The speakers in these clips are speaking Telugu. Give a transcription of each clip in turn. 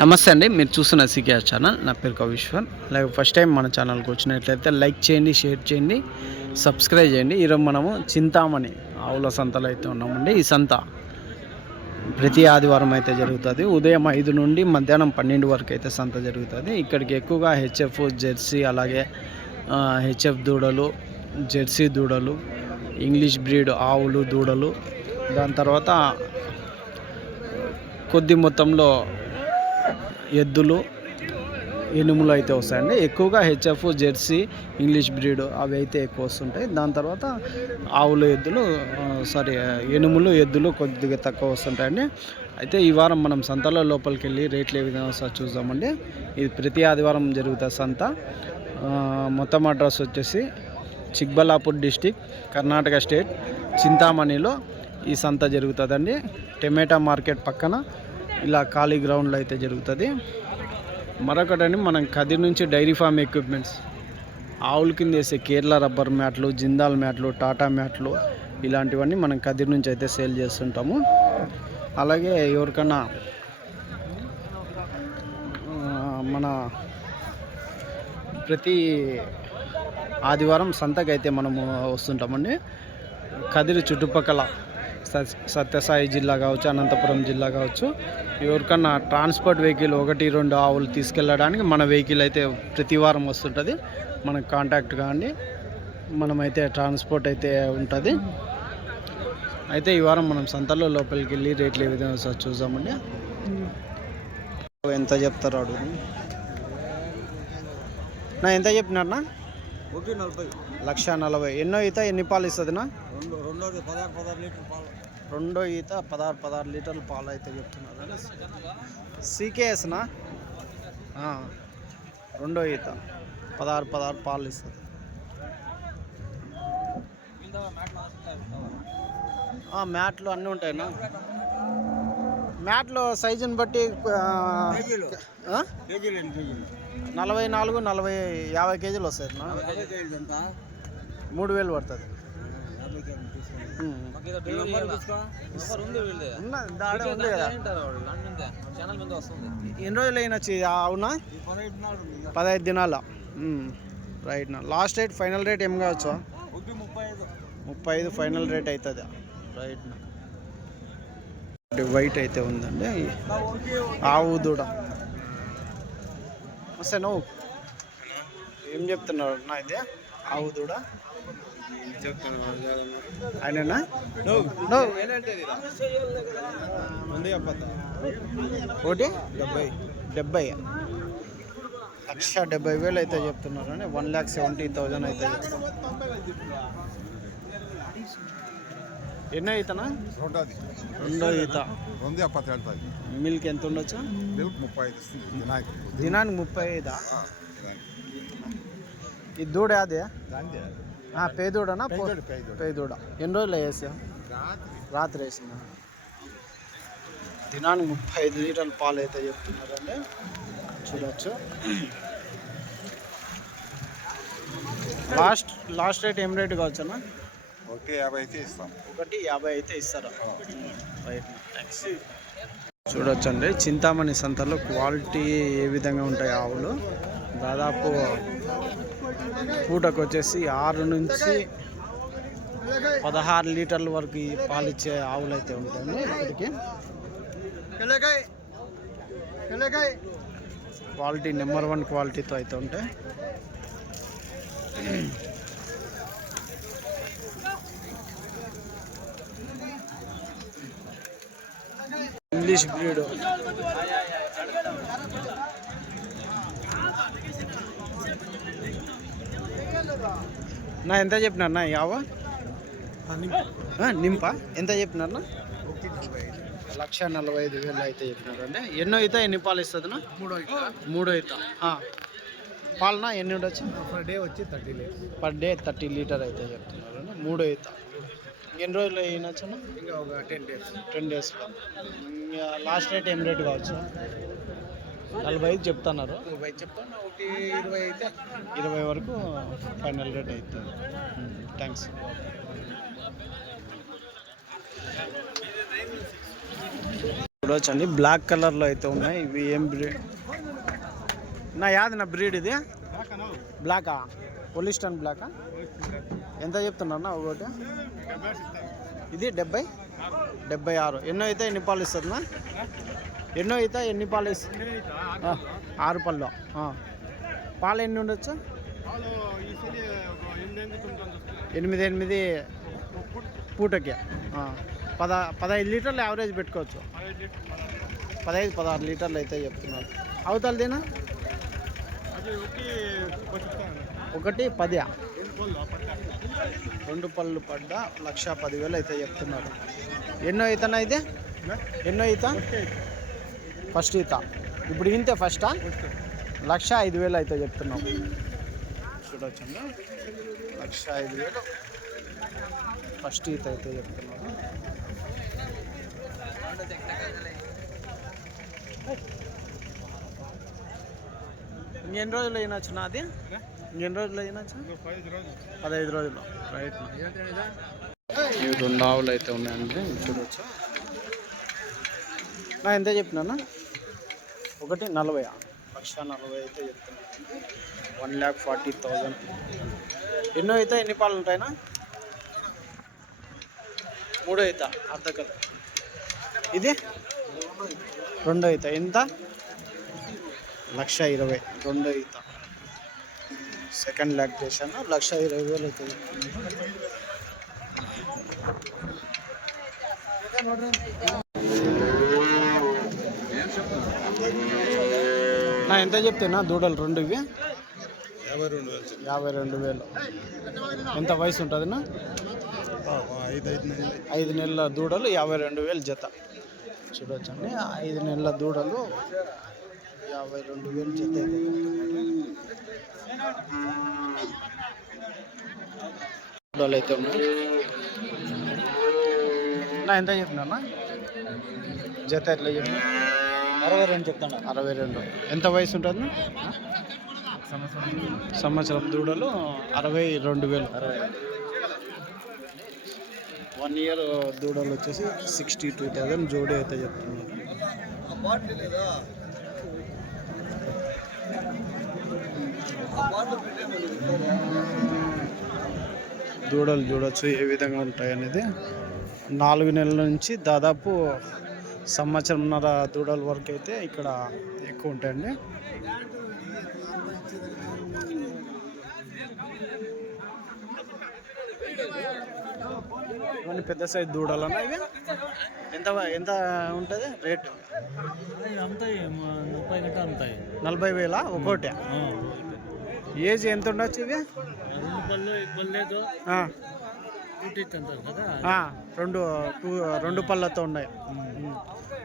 నమస్తే అండి, మీరు చూస్తున్న సికేఆర్ ఛానల్. నా పేరు కవిశ్వర్. అలాగే ఫస్ట్ టైం మన ఛానల్కి వచ్చినట్లయితే లైక్ చేయండి, షేర్ చేయండి, సబ్స్క్రైబ్ చేయండి. ఈరోజు మనము చింతామణి ఆవుల సంతలో అయితే ఉన్నామండి. ఈ సంత ప్రతి ఆదివారం అయితే జరుగుతుంది. ఉదయం 5 నుండి మధ్యాహ్నం 12 వరకు అయితే సంత జరుగుతుంది. ఇక్కడికి ఎక్కువగా హెచ్ఎఫ్, జెర్సీ, అలాగే హెచ్ఎఫ్ దూడలు, జెర్సీ దూడలు, ఇంగ్లీష్ బ్రీడ్ ఆవులు, దూడలు, దాని తర్వాత కొద్ది మొత్తంలో ఎద్దులు, ఎనుములు అయితే వస్తాయండి. ఎక్కువగా హెచ్ఎఫ్, జెర్సీ, ఇంగ్లీష్ బ్రీడ్ అవి అయితే ఎక్కువ వస్తుంటాయి. దాని తర్వాత ఆవులు, ఎద్దులు ఎనుములు, ఎద్దులు కొద్దిగా తక్కువ వస్తుంటాయండి. అయితే ఈ వారం మనం సంతలో లోపలికి వెళ్ళి రేట్లు ఏ విధంగా వస్తాయో చూద్దామండి. ఇది ప్రతి ఆదివారం జరుగుతుంది సంత. మొత్తం అడ్రస్ వచ్చేసి చిక్బల్లాపూర్ డిస్టిక్, కర్ణాటక స్టేట్, చింతామణిలో ఈ సంత జరుగుతుందండి. టమాటా మార్కెట్ పక్కన ఇలా ఖాళీ గ్రౌండ్లో అయితే జరుగుతుంది. మరొకటని మనం కదిర్ నుంచి డైరీ ఫామ్ ఎక్విప్మెంట్స్, ఆవుల కింద వేసే కేరళ రబ్బర్ మ్యాట్లు, జిందాల్ మ్యాట్లు, టాటా మ్యాట్లు, ఇలాంటివన్నీ మనం కదిర్ నుంచి అయితే సేల్ చేస్తుంటాము. అలాగే ఎవరికన్నా మన ప్రతి ఆదివారం సంతకైతే మనము వస్తుంటామండి. కదిరి చుట్టుపక్కల సత్యసాయి జిల్లా కావచ్చు, అనంతపురం జిల్లా కావచ్చు, ఎవరికన్నా ట్రాన్స్పోర్ట్ వెహికల్ 1-2 ఆవులు తీసుకెళ్ళడానికి మన వెహికల్ అయితే ప్రతి వారం వస్తుంటుంది. మనకు కాంటాక్ట్ కాండి, మనమైతే ట్రాన్స్పోర్ట్ అయితే ఉంటుంది. అయితే ఈ వారం మనం సంతలో లోపలికి వెళ్ళి రేట్లు ఏ విధంగా చూద్దామండి. ఎంత చెప్తారు అడుగు నా, ఎంత చెప్పినారనా? 1,40,000. ఎన్నో ఈత ఎన్ని పాలు ఇస్తుందినా? రెండో ఈత 16 లీటర్ల పాలు అయితే చెప్తున్నారు. సీకేఎస్నా? రెండో ఈత 16 పాలు ఇస్తుంది. మ్యాట్లు అన్నీ ఉంటాయినా? మ్యాట్లు సైజుని బట్టి 44-50 కేజీలు వస్తాయి. 3,000 పడుతుంది. ఎన్ని రోజులు అయినచ్చి? అవునా, 15 దినాల. రైట్ నా. లాస్ట్ రేట్, ఫైనల్ రేట్ ఏం కావచ్చు? 35 ఫైనల్ రేట్ అవుతుంది. రైట్ నా. వైట్ అయితే ఉందండి ఆవు దూడ. వస్తే నువ్వు ఏం చెప్తున్నావు నా? అయితే ఆవు దూడ ఆయననా? 1,70,000 అయితే చెప్తున్నారు అండి. 1,70,000 అయితే ఎన్నో ఈతనా? రెండో ఈత. మిల్క్ ఎంత ఉండొచ్చు? దినానికి 35. ఈ దూడ అదే పేదూడనా? పేదూడ. ఎన్ని రోజులు వేసా? రాత్రి వేసిన. దినానికి 35 లీటర్ల పాలు అయితే చెప్తున్నారండి. చూడవచ్చు. లాస్ట్ రేట్ ఏం రేటు కావచ్చన్నా? 1,50 అయితే ఇస్తాం. 1,50 అయితే ఇస్తారా? Right, thanks. చూడొచ్చండి చింతామణి సంతలో క్వాలిటీ ఏ విధంగా ఉంటాయి ఆవులు. దాదాపు పూటకు వచ్చేసి 6 నుంచి 16 లీటర్ల వరకు పాలిచ్చే ఆవులు అయితే ఉంటాయి ఇక్కడికి. క్వాలిటీ నెంబర్ 1 క్వాలిటీతో అయితే ఉంటాయి. ఇంగ్లీష్ బ్రీడ్ నా, ఎంత చెప్పినారన్నా? యావ నింప ఎంత చెప్పినారన్నా? 1,45,000 అయితే చెప్పినారండి. ఎన్నో అయితే ఎన్ని పాలు ఇస్తుంది? మూడో అయితే. పాలనా ఎన్ని ఉండొచ్చు? పర్ డే 30 లీటర్ అయితే చెప్తున్నారండి. మూడో అయితే. ఎన్ని రోజులు అయినచ్చు? ఇంకా ఒక 10 డేస్లో. ఇంకా లాస్ట్ రేట్ ఏం రేటు కావచ్చు? 45 చెప్తున్నారు. 20 అయితే 20 వరకు ఫైనల్ రేట్ అవుతుంది. థ్యాంక్స్. చూడవచ్చండి బ్లాక్ కలర్లో అయితే ఉన్నాయి. ఇవి ఏం బ్రీడ్ నా యాది నా బ్రీడ్ ఇది బ్లాకా పొలిస్టన్ బ్లాకా ఎంత చెప్తున్నా ఒకటి ఇది 76 ఎన్నో అయితే ఎన్ని పాలు ఇస్తుందా ఎన్నో అయితే ఎన్ని పాలు ఇస్తుంది 6 పళ్ళు పాలు ఎన్ని ఉండొచ్చు 8 పూటకి 15 లీటర్లు యావరేజ్ పెట్టుకోవచ్చు 15-16 లీటర్లు అయితే చెప్తున్నారు. అవతలదేనా 1-10 2 పళ్ళు పడ్డ 1,10,000 అయితే చెప్తున్నారు. ఎన్నో ఈతనా ఇది ఎన్నో ఈత ఫస్ట్ ఈత ఇప్పుడు ఇంతే ఫస్టా 1,05,000 అయితే చెప్తున్నాం. చూడొచ్చండి 1,05,000 ఫస్ట్ ఈత అయితే చెప్తున్నాను. ఇంకెన్ని రోజులు అయినచ్చు నాది ఇంకెన్ని రోజులు అయినచ్చు 15 రోజులు రైట్. ఇవి 2 ఆవులు అయితే ఉన్నాయండి చూడవచ్చు. నా ఎంత చెప్పినా ఒకటి 40 1,40,000 అయితే చెప్తున్నాను. 1,40,000 ఎన్నో అయితే ఎన్ని పాలు ఉంటాయినా 3 అవుతా అర్ధ కదా ఇది 2 అవుతా ఎంత 1,20,000 2 అవుతా సెకండ్ లాక్టేషన్ 1,20,000 అవుతుంది. నా ఎంత చెప్తేనా దూడలు 2 ఇవి 52,000 ఎంత వయసు ఉంటుందినా 5 నెలల దూడలు 52,000 జత. చూడవచ్చండి 5 నెలల దూడలు 52,000 జత దూడలు అయితే ఉన్నాయి. నా ఎంత చెప్పినా జత ఎట్లా చెప్పినా 62 చెప్తాను 62 ఎంత వయసు ఉంటుంది సంవత్సరం దూడలు 62,000 1 ఇయర్ దూడలు వచ్చేసి 62,000 జోడీ అయితే చెప్తున్నారు. దూడలు చూడొచ్చు ఏ విధంగా ఉంటాయి అనేది. 4 నెలల నుంచి దాదాపు సంవత్సరంన్నర దూడల వరకు అయితే ఇక్కడ ఎక్కువ ఉంటాయండి. ఇవన్నీ పెద్ద సైజు దూడలు అన్న ఇవి ఎంత ఎంత ఉంటుంది రేటు అంతాయి 30 గంట అంతాయి 40,000 ఒక్కోటి. ఏజ్ ఎంత ఉండొచ్చు ఇవి 2 పళ్ళు ఇవ్వలేదు రెండు పళ్ళతో ఉన్నాయి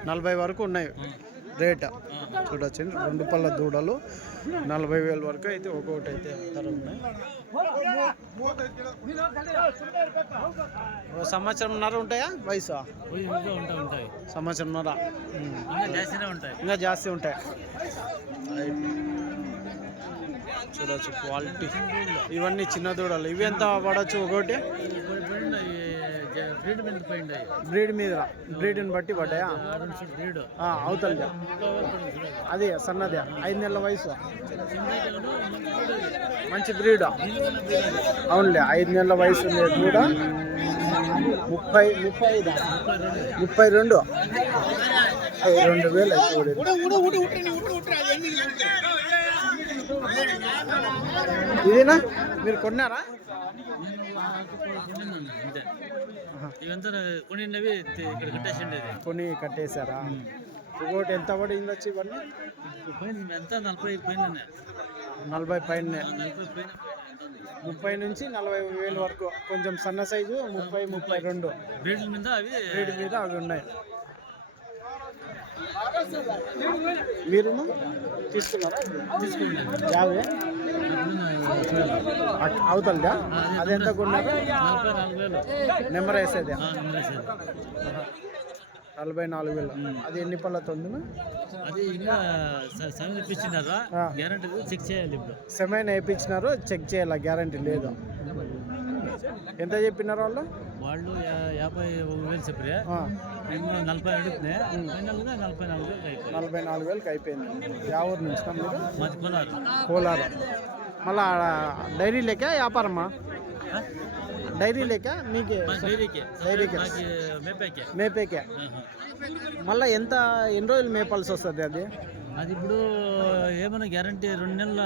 40 వరకు ఉన్నాయి రేట్. చూడొచ్చండి 2 పళ్ళ దూడలు 40,000 వరకు అయితే ఒక్కొక్కటి అయితే ధర ఉన్నాయి. సంవత్సరంన్నర ఉంటాయా వయసు ఉంటాయి సంవత్సరంన్నర ఇంకా జాస్తి ఉంటాయి. చూడవచ్చు క్వాలిటీ ఇవన్నీ చిన్న దూడలు. ఇవి ఎంత పడవచ్చు ఒకటి బ్రీడ్ని బట్టి పడ్డాయా అవుతుంది అది సన్నది 5 నెలల వయసు మంచి బ్రీడ్ అవునులే 5 నెలల వయసు కూడా 32,000 ఇదేనా మీరు కొన్నారా కొని కట్టేశారా ఇంకోటి ఎంత పడింది వచ్చి ఇవన్నీ ఎంత 40 పైన 40 పైన 30 నుంచి 40,000 వరకు కొంచెం సన్న సైజు 30-32 బ్రీడ్ మీద అవి ఉన్నాయి. మీరు తీసుకున్నారా అవుతుందా అది ఎంత కొన్నారు నెంబర్ వేసేది 44,000 అది ఎన్ని పళ్ళతో ఉంది అది ఇంకా సెమెన్ ఇప్పించినారా గ్యారంటీ చెక్ చేయాలి ఇప్పుడు సెమెన్ వేయించినారు చెక్ చేయాలి గ్యారంటీ లేదు. ఎంత చెప్పినారు వాళ్ళు 51,000 చెప్పారు నేను 40 అడుగుతుంది ఫైనల్గా 44,000 అయిపోయింది. 44,000 యా ఊరు నుంచి మీరు? మాది కోలారు. కోలారం. మళ్ళా డైరీ లేక వ్యాపారమా? డైరీ లేక మీకే? డైరీకే డైరీకే నాకు మేపాకే. మేపేకే. మళ్ళీ ఎన్ని రోజులు మేపాల్సి వస్తుంది అది? అది ఇప్పుడు ఏమైనా గ్యారంటీ 2 నెలల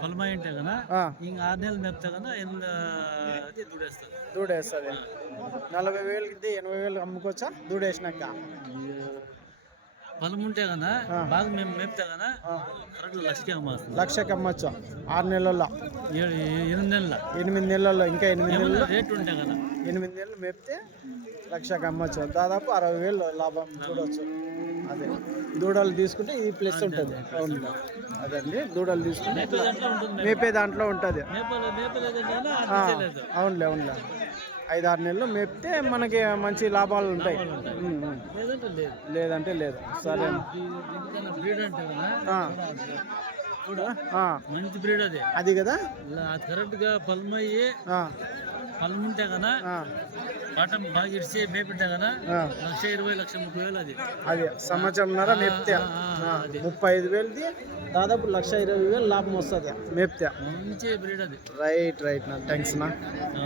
పొలమై ఉంటే కదా ఆ, ఇంకా 6 నెలలు మేపుతా కదా అది దూడేస్తుంది. దూడేస్తుంది. 40,000కి 80,000 అమ్ముకోవచ్చా దూడేసినాక? పొలం ఉంటే కదా ఆ. బాగా మేము మేపుతా కదా కరెక్ట్ 1,00,000కి అమ్మేస్తాం. లక్షకి అమ్మచ్చు 6 నెలల్లో. 8 నెలల 8 నెలల్లో ఇంకా 8 ఏమన్నా నెలల్లో రేటు ఉంటే కదా 8 నెలలు మేపితే లక్షకి అమ్మచ్చు. దాదాపు 60,000 లాభం చూడవచ్చు. అదే దూడలు తీసుకుంటే ఇది ప్లస్ ఉంటుంది. అవును, అదండి దూడలు తీసుకుంటే మేపే దాంట్లో ఉంటుంది. మేపే దాంట్లో ఉంటుంది. మేపలేదు ఆ, అవునులే అవునులే. 5-6 నెలలు మేపితే మనకి మంచి లాభాలు ఉంటాయి. లేదంటే లేదు. లేదంటే లేదు. సరే. బ్రీడ్ అంటే కదా ఆ, చూడు ఆ, మంచి బ్రీడ్ అది. అది కదా. అది కరెక్ట్ గా పొలమయ్యి ఆ, పొలం ఉంటే కదా ఆ, పాఠం బాగా ఇడిచి మేపింటే కదా ఆ. 1,20,000 1,30,000 అది. అది సంవత్సరంన్నర మేపితే అది 35,000ది దాదాపు 1,20,000 లాభం వస్తుంది మేపితే. మంచి బ్రీడ్ అది. రైట్ రైట్ నా థ్యాంక్స్ నా. ఆ.